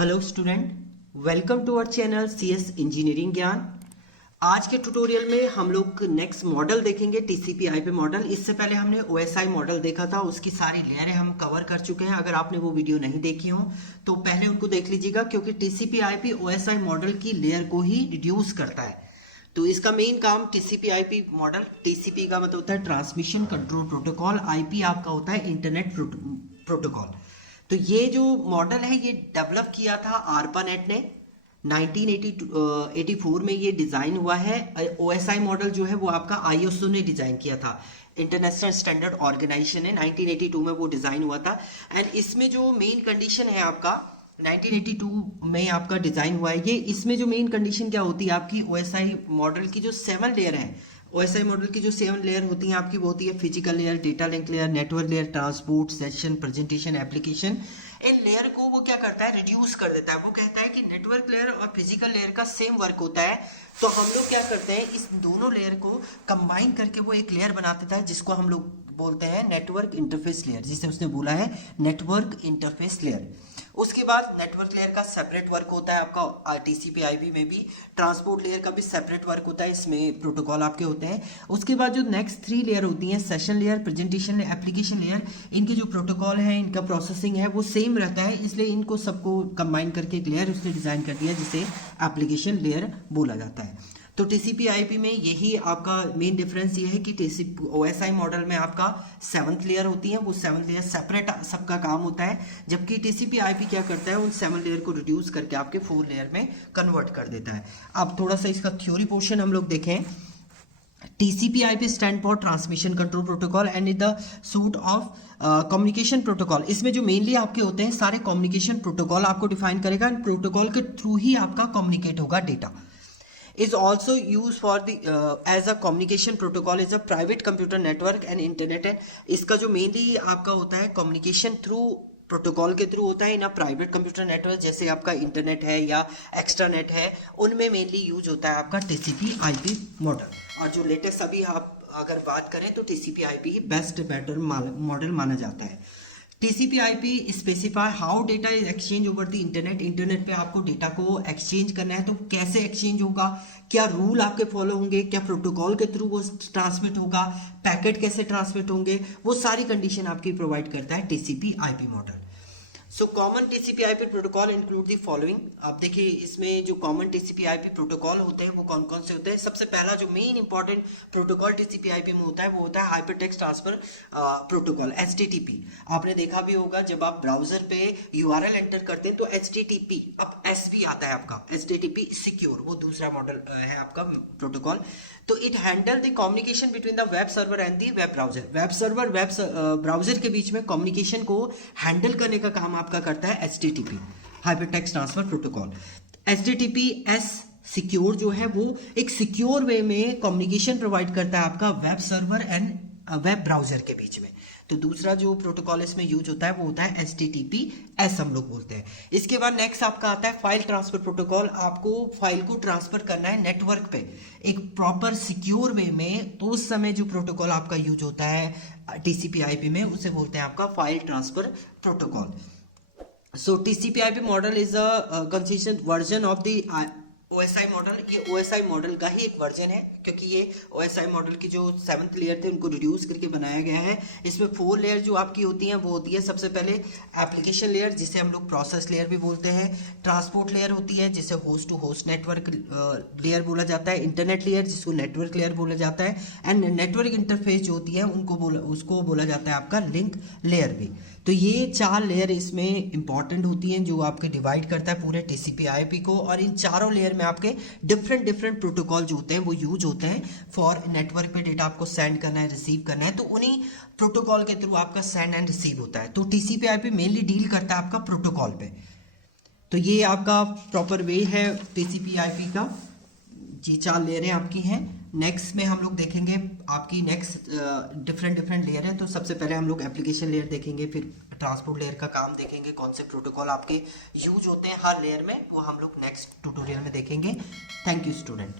Hello student, welcome to our channel CS engineering ज्ञान। आज के ट्यूटोरियल में हम लोग नेक्स्ट मॉडल देखेंगे टीसीपी आईपी मॉडल। इससे पहले हमने ओएसआई मॉडल देखा था, उसकी सारी लेयरें हम कवर कर चुके हैं। अगर आपने वो वीडियो नहीं देखी हो तो पहले उनको देख लीजिएगा, क्योंकि टीसीपी आईपी ओएसआई मॉडल की लेयर को ही रिड्यूस करता है। तो इसका मेन काम टीसीपी आईपी मॉडल, टीसीपी का मतलब होता है ट्रांसमिशन कंट्रोल प्रोटोकॉल, आईपी आपका होता है इंटरनेट प्रोटोकॉल। तो ये जो मॉडल है ये डेवलप किया था ARPANET ने 1984 में ये डिजाइन हुआ है। ओएसआई मॉडल जो है वो आपका आईएसओ ने डिजाइन किया था, इंटरनेशनल स्टैंडर्ड ऑर्गेनाइजेशन है, 1982 में वो डिजाइन हुआ था। एंड इसमें जो मेन कंडीशन है आपका 1982 में आपका डिजाइन हुआ है ये। इसमें जो मेन कंडीशन क्या होती है आपकी ओएसआई मॉडल की, जो 7 लेयर है ओएसआई मॉडल की, जो 7 लेयर होती हैं आपकी, वो होती है physical layer, data link layer, network layer, transport, session, presentation, application. In layer को वो क्या करता है, रिड्यूस कर देता है। वो कहता है कि नेटवर्क लेयर और फिजिकल लेयर का सेम वर्क होता है, तो हम लोग क्या करते हैं, इस दोनों लेयर को कंबाइन करके वो एक लेयर बना देता है, जिसको हम लोग बोलते हैं नेटवर्क इंटरफेस लेयर, जिसे उसने बोला है नेटवर्क इंटरफेस लेयर। उसके बाद नेटवर्क लेयर का सेपरेट वर्क होता है आपका टीसीपी आईपी में भी, ट्रांसपोर्ट लेयर का भी सेपरेट वर्क होता है, इसमें प्रोटोकॉल आपके होते हैं। उसके बाद जो नेक्स्ट 3 लेयर होती हैं, session layer, presentation layer, application layer, इनके जो प्रोटोकॉल है, इनका प्रोसेसिंग है वो सेम रहता है, इसलिए इनको सबको कंबाइन करके एक लेयर उसने डिजाइन कर दिया, जिसे एप्लीकेशन लेयर बोला जाता है। तो टीसीपी आईपी में यही आपका मेन डिफरेंस ये है कि टीसीपी ओएसआई मॉडल में आपका 7th लेयर होती है, वो 7 लेयर सेपरेट सबका काम होता है, जबकि टीसीपी आईपी क्या करता है, उन 7 लेयर को रिड्यूस करके आपके 4 लेयर में कन्वर्ट कर देता है। अब थोड़ा सा इसका थ्योरी पोर्शन हम लोग देखें। TCP IP stand for transmission control protocol and is the suit of communication protocol. इसमें जो मेनली आपके होते हैं सारे कम्युनिकेशन प्रोटोकॉल आपको डिफाइन करेगा, एंड प्रोटोकॉल के थ्रू ही आपका कम्युनिकेट होगा data. is also used for the as a communication protocol is a private computer network and internet है। इसका जो मेनली आपका होता है कम्युनिकेशन थ्रू प्रोटोकॉल के थ्रू होता है इन प्राइवेट कंप्यूटर नेटवर्क, जैसे आपका इंटरनेट है या एक्स्ट्रानेट है, उनमें मेनली यूज होता है आपका टीसीपी आईपी मॉडल। और जो लेटेस्ट अभी आप अगर बात करें तो टीसीपी आईपी ही बेस्ट बेटर मॉडल माना जाता है। TCP IP specify how data is exchange over the internet. Internet पे आपको डेटा को एक्सचेंज करना है, तो कैसे एक्सचेंज होगा, क्या रूल आपके फॉलो होंगे, क्या प्रोटोकॉल के थ्रू वो ट्रांसमिट होगा, पैकेट कैसे ट्रांसमिट होंगे, वो सारी कंडीशन आपकी प्रोवाइड करता है TCP IP model. So common TCP IP protocol include the following. आप देखिए इसमें जो कॉमन टीसीपी आईपी प्रोटोकॉल होते हैं वो कौन कौन से होते हैं। सबसे पहला जो main important protocol TCP IP में होता है वो होता है हाइपरटेक्स्ट ट्रांसफर प्रोटोकॉल, एचटीटीपी। आपने देखा भी होगा जब आप ब्राउजर पे यूआरएल एंटर करते हैं तो एचटीटीपी, अब एस भी आता है आपका, एचटीटीपी सिक्योर, वो दूसरा मॉडल है आपका प्रोटोकॉल। तो it handle the communication between the web server and the web browser. Web server web browser के बीच में कम्युनिकेशन को हैंडल करने का काम आपका करता है HTTP, hypertext transfer protocol. HTTP S secure जो है वो एक सिक्योर वे में कम्युनिकेशन प्रोवाइड करता है आपका web server and web browser के बीच में। तो दूसरा जो प्रोटोकॉल इसमें यूज होता है वो होता है HTTPS हम लोग बोलते हैं। इसके बाद नेक्स्ट आपका आता है फाइल ट्रांसफर प्रोटोकॉल। आपको फाइल को ट्रांसफर करना है नेटवर्क पे एक प्रॉपर सिक्योर वे में, तो उस समय जो प्रोटोकॉल आपका यूज होता है टीसीपी आईपी में उसे बोलते हैं आपका file transfer protocol. So TCP IP model is a consistent version of the OSI model. ये ओएसआई मॉडल का ही एक वर्जन है, क्योंकि ये ओएसआई मॉडल की जो 7th लेयर थे उनको रिड्यूस करके बनाया गया है। इसमें 4 लेयर जो आपकी होती हैं वो होती है सबसे पहले एप्लीकेशन लेयर, जिसे हम लोग प्रोसेस लेयर भी बोलते हैं। ट्रांसपोर्ट लेयर होती है जिसे host to host network layer बोला जाता है। इंटरनेट लेयर जिसको नेटवर्क लेयर बोला जाता है। एंड नेटवर्क इंटरफेस जो होती है उसको बोला जाता है आपका लिंक लेयर भी। तो ये 4 लेयर इसमें इंपॉर्टेंट होती हैं, जो आपके डिवाइड करता है पूरे टीसीपी आईपी को। और इन चारों लेयर में आपके डिफरेंट प्रोटोकॉल जो होते हैं वो यूज होते हैं फॉर नेटवर्क पे डेटा आपको सेंड करना है, रिसीव करना है, तो उन्हीं प्रोटोकॉल के थ्रू आपका सेंड एंड रिसीव होता है। तो टीसीपी आईपी मेनली डील करता है आपका प्रोटोकॉल पे। तो ये आपका प्रॉपर वे है टीसीपी आईपी का। ये 4 लेयरें आपकी हैं। नेक्स्ट में हम लोग देखेंगे आपकी नेक्स्ट डिफरेंट लेयर है। तो सबसे पहले हम लोग एप्लीकेशन लेयर देखेंगे, फिर ट्रांसपोर्ट लेयर का काम देखेंगे, कौन से प्रोटोकॉल आपके यूज होते हैं हर लेयर में, वो हम लोग नेक्स्ट ट्यूटोरियल में देखेंगे। Thank you student.